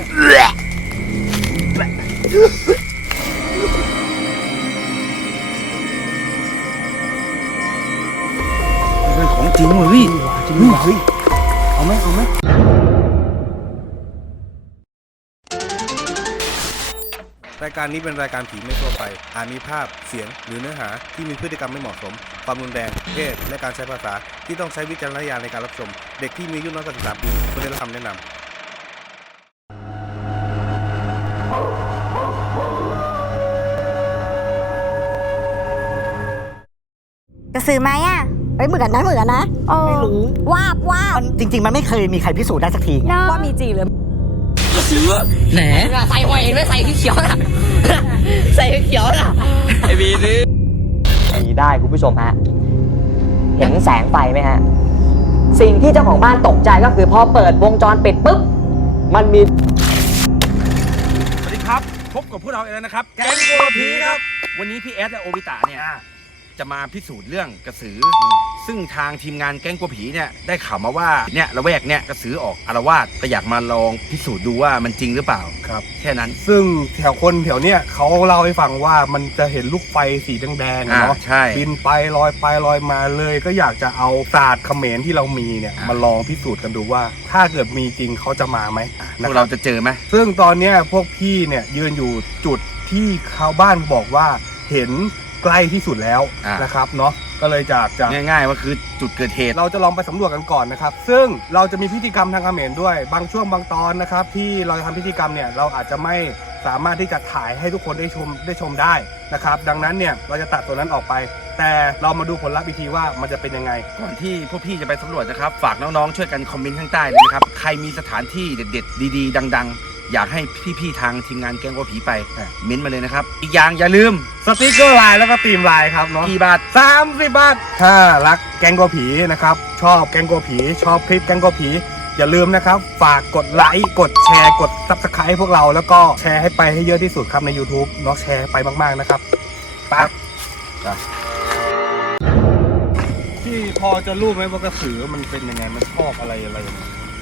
เป็นของจริงเว้ยพี่จริงเฮ้ยเอาไหมเอาไหมรายการนี้เป็นรายการผีไม่ทั่วไป อาจมีภาพ เสียง หรือเนื้อหาที่มีพฤติกรรมไม่เหมาะสม ความรุนแรง เพศ และการใช้ภาษาที่ต้องใช้วิจารณญาณในการรับชม เด็กที่มีอายุน้อยกว่า13ปีควรได้รับคำแนะนำ จะซื้อไหมอะเฮ้ยเหมือนนะเหมือนนะโอ้ไม่รู้ วาบวาบมันจริง ๆ มันไม่เคยมีใครพิสูจน์ได้สักทีไงเนาะว่ามีจริงหรือแหนใส่หัวเองด้วยใส่เขียวน่ะ ใส่เขียวน่ะมีได้คุณผู้ชมฮะ เห็นแสงไฟไหมฮะ สิ่งที่เจ้าของบ้านตกใจก็คือพอเปิดวงจรปิดปุ๊บ มันมี สวัสดีครับ พบกับพวกเราเองแล้วนะครับ แก๊งกลัวผีครับ วันนี้พี่แอดและโอบิตะเนี่ย จะมาพิสูจน์เรื่องกระสืออซึ่งทางทีมงานแก๊งกลัวผีเนี่ยได้ข่าวมาว่าเนี่ยระแวกเนี่ยกระสือออกอารวาสก็อยากมาลองพิสูจน์ดูว่ามันจริงหรือเปล่า ครับ แค่นั้น ซึ่งแถวคนแถวเนี้ยเขาเล่าให้ฟังว่ามันจะเห็นลูกไฟสีแดงๆอะอ่าเนาะใช่ บินไปลอยไปลอยมาเลย ก็อยากจะเอาศาสตร์เขมรที่เรามีเนี่ยอ่ามมาลองพิสูจน์กันดูว่า ถ้าเกิดมีจริงเขาจะมาไหมพนะวกคเรารับ จะเจอไหม ซึ่งตอนเนี้ยพวกพี่เนี่ยยืนอยู่จุดที่ชาวบ้านบอกว่าเห็น ใกล้ที่สุดแล้วอ่าน นะครับเนาะก็เลยจากจะ ง่ายๆว่าคือจุดเกิดเหตุ เราจะลองไปสำรวจกันก่อนนะครับ ซึ่งเราจะมีพิธีกรรมทางเขมรด้วย บางช่วงบางตอนนะครับ ที่เราจะทำพิธีกรรมเนี่ยเราอาจจะไม่สามารถที่จะถ่ายให้ทุกคนได้ชมได้ชมได้นะครับ ดังนั้นเนี่ยเราจะตัดตัวนั้นออกไป แต่เรามาดูผลลัพธ์อีกทีว่ามันจะเป็นยังไง ก่อนที่พวกพี่จะไปสำรวจนะครับ ฝากน้องๆ ช่วยกันคอมเมนต์ข้างใต้เลยนะครับ ใครมีสถานที่เด็ดๆ ดีๆ ดังๆ อยากให้พี่ๆทางทีมงานแกงว่าผีไปอะเม้นต์มาเลยนะครับ อีกอย่างอย่าลืมสติกเกอร์ไลน์แล้วก็ตีมไลน์ครับเนาะกี่บาทสามสิบบาทถ้ารักแกงกวผีนะครับ ชอบแกงกวผี ชอบคลิปแกงกวผีอย่าลืมนะครับ ฝากกดไลค์กดแชร์กดซับสไครต์พวกเราแล้วก็แชร์ให้ไปให้เยอะที่สุดครับใน YouTube เนาะแชร์ไปมากๆนะครับปั๊บที่พอจะรู้ไหมว่ากระสือมันเป็นยังไงมันชอบอะไรอะไรยังไง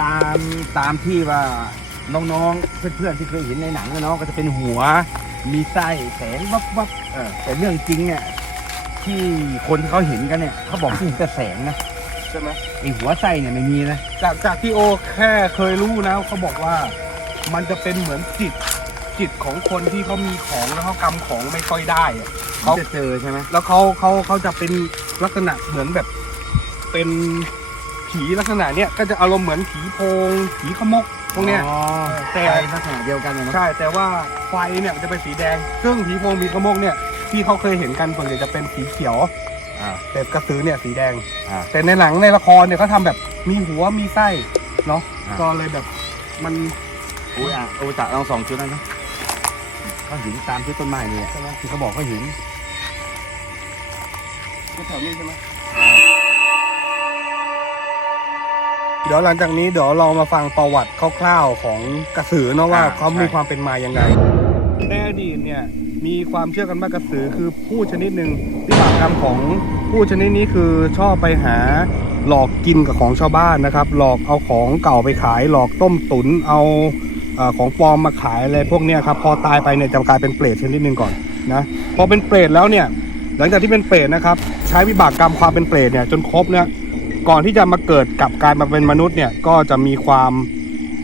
ตามตามที่ว่า น้องๆ เพื่อนๆที่เคยเห็นในหนังนะเนาะก็จะเป็นหัว มีไส้แสงวับวับเออแต่เรื่องจริงเนี่ยที่คนที่เขาเห็นกันเนี่ยเขาบอกที่เห็นแต่แสงนะใช่ไหมไอหัวไส้เนี่ยไม่มีนะ จากจากที่โอแค่เคยรู้นะเขาบอกว่า มันจะเป็นเหมือนจิตจิตของคนที่เขามีของแล้วเขากำของไม่ค่อยได้อะเขาเขาจะเจอใช่ไหมแล้วเขาเขาเขาจะเป็นลักษณะเหมือนแบบ เป็นผีลักษณะเนี้ยก็จะอารมณ์เหมือนผีโพงผีขมก พวกเนี้ยอ๋อแต่ แต่ลักษณะเดียวกันเลยนะใช่แต่ว่าไฟเนี่ยมันจะเป็นสีแดง ซึ่งผีโพงผีขมกเนี่ยที่เขาเคยเห็นกันส่วนใหญ่จะเป็นสีเขียวอ่า แต่กระสือเนี่ยสีแดง อ่าแต่ในหนังในละครเนี่ยเขาทำแบบมีหัวมีไส้เนาะอ่า ก็เลยแบบมันอุ้ยอะโอตะลองสองชุดนั้นนะเขาเห็นตามที่ต้นไม้เนี่ยที่เขาบอกเขาเห็นแถวนี้ใช่ไหม ดี๋ยวหลังจากนี้เดี๋ยวเรามาฟังประวัติคร่าวๆของกระสือเนาะว่าอ่าเขามีใช่ความเป็นมายังไงในอดีตเนี่ยมีความเชื่อกันว่ากระสือคือผู้ชนิดหนึ่งวิบากกรรมของผู้ชนิดนี้คือชอบไปหาหลอกกินกับของชาวบ้านนะครับ หลอกเอาของเก่าไปขาย หลอกต้มตุนเอาเอ่อของปลอมมาขายอะไรพวกเนี้ยครับพอตายไปเนี่ยจะกลายเป็นเปรตชนิดหนึ่งก่อนนะพอเป็นเปรตแล้วเนี่ย หลังจากที่เป็นเปรตนะครับ ใช้วิบากกรรมความเป็นเปรตเนี่ยจนครบเนี่ย ก่อนที่จะมาเกิดกลับกลารมาเป็นมนุษย์เนี่ยก็จะมีความ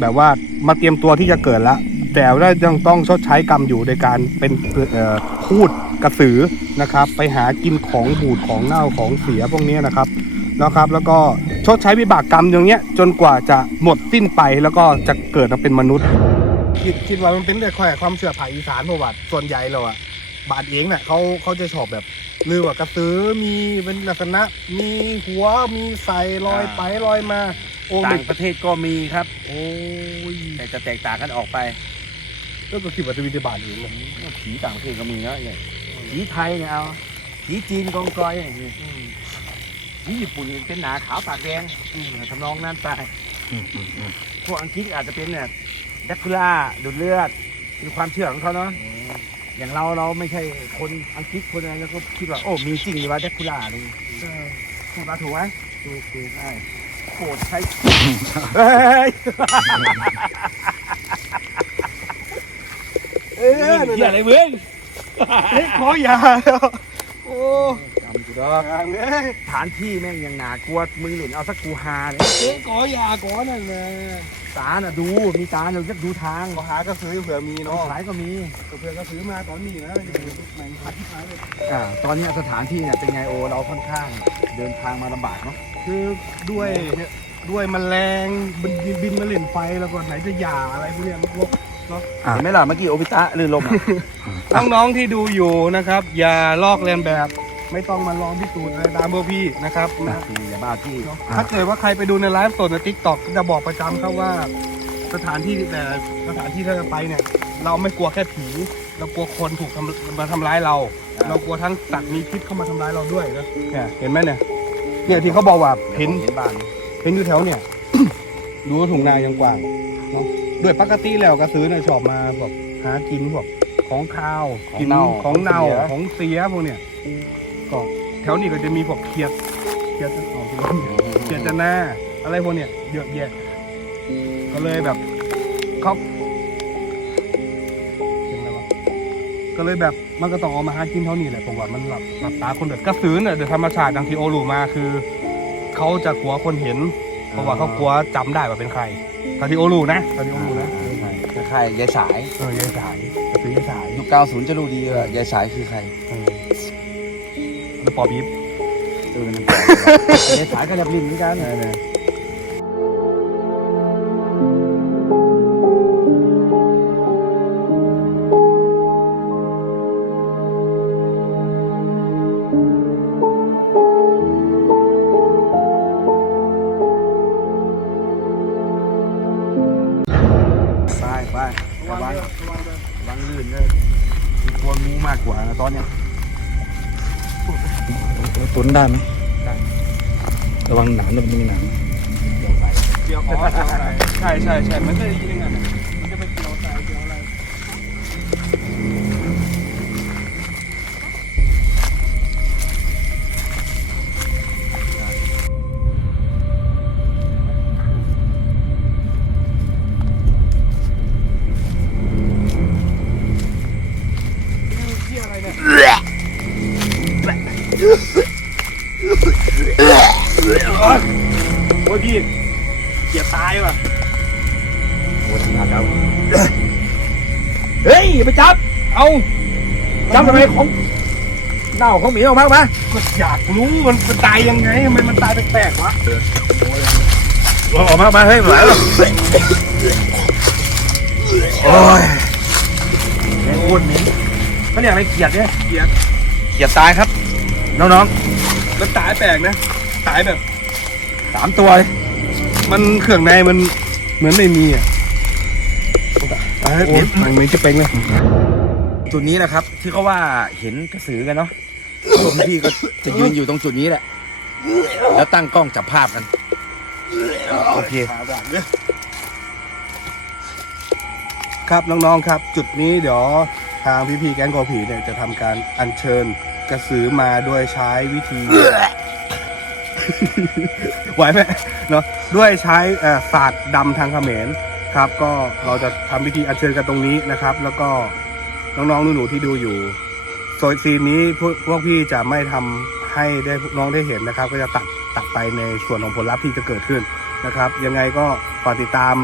แบบว่ามาเตรียมตัวที่จะเกิดแล้วแต่ว่ายังต้องชดใช้กรรมอยู่โดยการเป็นพูดกระสือนะครับ ไปหากินของบูดของเน่าของเสียพวกนี้นะครับนะครับ แล้วก็ชดใช้วิบากกรรมอย่างเงี้ย จนกว่าจะหมดสิ้นไปแล้วก็จะเกิดมาเป็นมนุษย์คิดคิดว่ามันเป็นแต่แค่ความเชื่อภาคอีสานประวัติส่วนใหญ่เราอะบาดเองน่ะเขาเขาจะชอบแบบ ลือว่ากระสือมีเป็นลักษณะ มีหัวมีใส่ลอยไปลอยมาโอ้ต่าเด็งกประเทศก็มีครับ โอ้ยแต่จะแตกต่างกันออกไปแล้วก็คิดว่าจะมีแต่บาดเองนะผีต่างประเทศก็มีเนาะเนี่ยผีไทยเนี่ยเอาผีจีนกองกอยเนี่ยผีญี่ปุ่นเป็นหนาขาวปากแดงอืมทำนองนั้นไปพวกอังกฤษอาจจะเป็นเนี่ยแดกคูล่าดูดเลือดเป็นความเชื่อของเขาเนาะ อย่างเราเราไม่ใช่คนอังกฤษคนอะไรแล้วก็คิดว่าโอ้มีจริงอยู่ว่าแดกคูล่าอะไรอย่างงี้พูดมาถูกไหมถูกถูกใช่โคตรใช้เฮ้ยเออเหี้ยอะไรเว้ยเฮ้ยขออย่าโอ้จำกู ดอกทางเลยฐานที่แม่งยังหนากลัวมึงเล่นเอาสักกูฮาเลยเฮ้อย่าก่อนนั่นแหละตาน่ะดูมีตาเราจะดูทางขอหากระสือเผื่อมีเนาะสายก็มีเผื่อกระสือมาตอนนี้นะแม่งพัดที่ท้ายเลยอ่าตอนนี้สถานที่เนี่ยเป็นไงโอเราค่อนข้างเดินทางมาลำบากเนาะคือด้วยด้วยแมลงบินบินมาเล่นไฟแล้วก็ไหนจะหยาอะไรพวกเนี้ยลกเห็นไหมล่ะเมื่อกี้โอปิตะลื่นลมอะน้องๆที่ดูอยู่นะครับ อย่าลอกเลียนแบบ ไม่ต้องมาลองพิสูจน์อะไรตามพวกพี่นะครับนะคืออย่าบ้าที่ถ้าเกิดว่าใครไปดูในไลฟ์สดในทิกตอกจะบอกประจำครับว่า สถานที่แต่สถานที่ที่เราไปเนี่ย เราไม่กลัวแค่ผี เรากลัวคนถูกทำมาทำร้ายเรา เรากลัวทั้งสัตว์มีพิษเข้ามาทำร้ายเราด้วยนะเนี่ยเห็นไหมเนี่ยเนี่ยที่เขาบอกว่าเห็นเห็นบ้านเห็นอยู่แถวเนี่ยดูว่าถุงนายังกว้างเนาะด้วยปกติแล้วกระสือเนี่ยชอบมาแบบหากินพวกของข้าวกินของเน่าของเสียพวกเนี่ยก็แถวนี้ก็จะมีพวกเขียดเขียดออกเขียดจะหน้า อะไรพวกเนี่ยเยอะแยะก็เลยแบบเขาเสียงอะไรวะก็เลยแบบมันก็ต้องเอามาหากินเท่านี้แหละผมว่ามันหลับหลับตาคนเด็ดกระสือเนี่ยโดยธรรมชาติดังที่โอรู้มาคือเขาจะกลัวคนเห็นเพราะว่าเขากลัวจำได้ว่าเป็นใครตาที่โอรู้นะตาที่โอรู้นะคล้ายๆยายสายเออยายสายกระสือยายสายยุค90จะรู้ดีว่ายายสายคือใคร เออแล้วปอบีบเออนั่นแปลกยายสายก็จะลิ้นเหมือนกันเออไปไประวังระวังลื่นเลยกลัวงูมากกว่าตอนเนี้ย ตุนได้ไหมระวังหนามด้วยมันมีหนามเกี่ยวอ๋อเกี่ยวอะไรใช่ใช่ใช่มันเคยได้ยินยังไง ทำไมของเน่าของหมีออกมาออกมาก็อยากรู้มันมันตายยังไงทำไมมันตายแปลกๆวะออกมาออกมาเฮ้ยหลายแล้วโอ้ยแมงอ้วนเหม็นเขาเรียกอะไรเกียดเนี่ยเกียดเกียดตายครับ น้องมันตายแปลกนะตายแบบๆสามตัวเลยมันเครื่องในมันเหมือนไม่มีอะเออโอ้เดี๋ยยวมันไม่จะเป็นเลย จุดนี้นะครับ ที่เขาว่าเห็นกระสือกันเนาะพวกพี่ก็จะยืนอยู่ตรงจุดนี้แหละ แล้วตั้งกล้องจับภาพกัน โอเค ครับน้องๆครับ จุดนี้เดี๋ยวทางพี่พีแก๊งกอผีเนี่ยจะทำการอัญเชิญกระสือมาโดยใช้วิธี ไหวไหมเนาะด้วยใช้เอ่อศาสตร์ดำทางเขมรครับ ก็เราจะทำพิธีอัญเชิญกันตรงนี้นะครับ แล้วก็ น้องๆหนูๆที่ดูอยู่โซนซีนนี้พวกพวกพี่จะไม่ทำให้ได้น้องได้เห็นนะครับ ก็จะตัดตัดไปในส่วนของผลลัพธ์ที่จะเกิดขึ้นนะครับ ยังไงก็ฝากติดตาม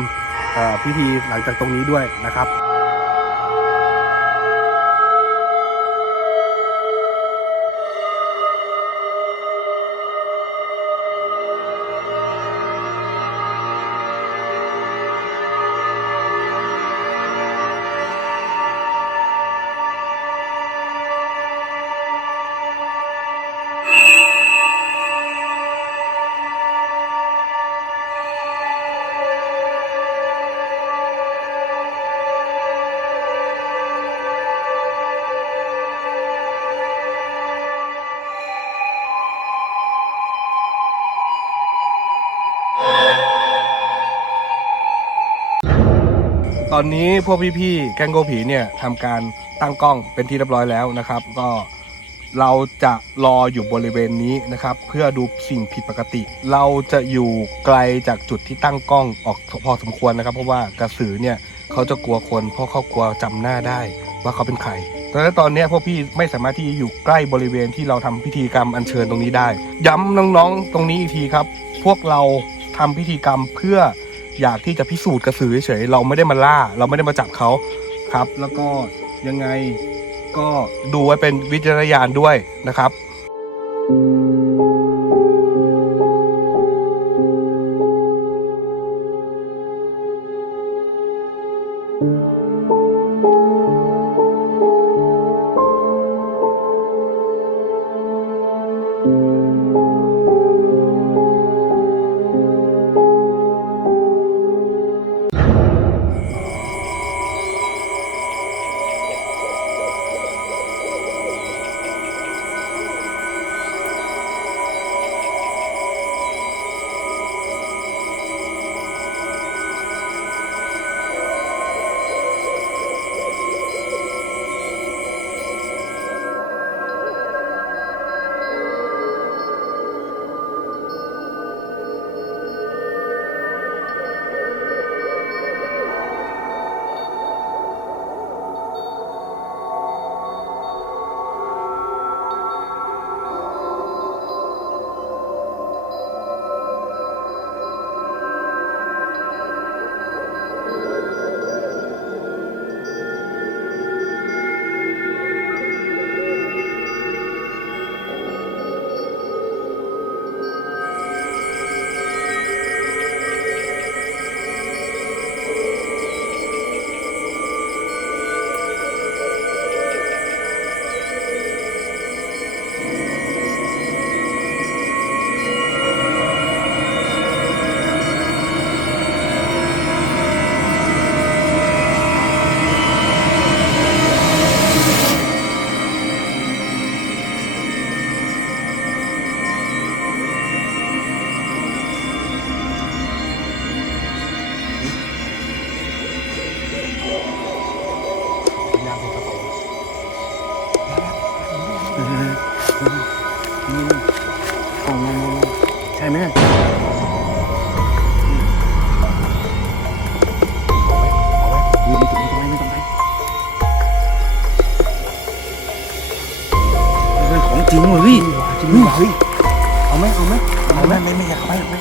พิธีหลังจากตรงนี้ด้วยนะครับ อนนี้พวกพี่ๆแกงโกผีเนี่ยทำการตั้งกล้องเป็นที่เรียบร้อยแล้วนะครับ ก็เราจะรออยู่บริเวณนี้นะครับ เพื่อดูสิ่งผิดปกติ เราจะอยู่ไกลจากจุดที่ตั้งกล้องออกพอสมควรนะครับ เพราะว่ากระสือเนี่ยเขาจะกลัวคนเพราะเขากลัวจำหน้าได้ว่าเขาเป็นใครแต่ณตอนนี้พวกพี่ไม่สามารถที่จะอยู่ใกล้บริเวณที่เราทำพิธีกรรมอัญเชิญตรงนี้ได้ ย้ำน้องๆ ตรงนี้อีกทีครับ พวกเราทำพิธีกรรมเพื่อ อยากที่จะพิสูจน์กระสือเฉยๆเราไม่ได้มาล่า เราไม่ได้มาจับเขาครับ แล้วก็ยังไงก็ดูไว้เป็นวิจารณญาณด้วยนะครับ ใช่ไหมยืนตรงนี้ตรงนี้ไม่ต้องไปเฮ้ยของจริงวะเฮ้ยจริงเฮ้ยเอาไหมเอาไหมเอาไหมไม่ไม่อยากเข้าไป